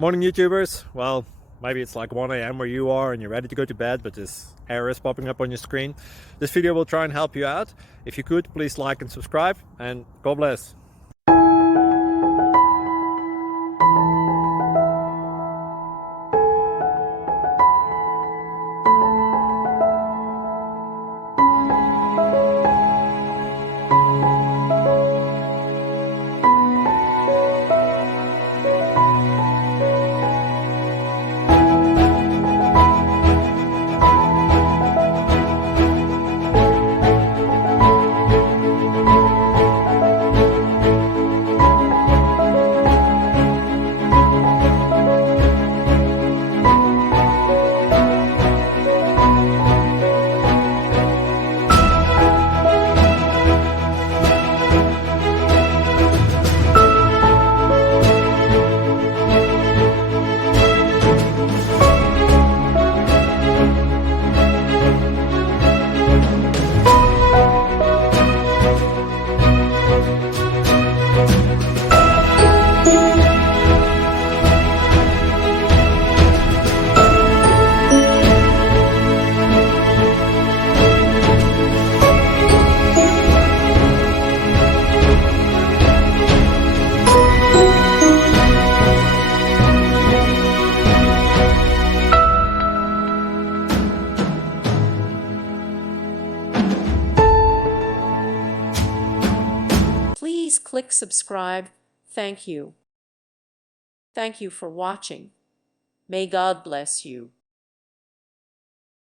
Morning YouTubers. Well, maybe it's like 1 a.m. where you are and you're ready to go to bed, but this error is popping up on your screen. This video will try and help you out. If you could, please like and subscribe, and God bless. Please click subscribe. Thank you. Thank you for watching. May God bless you.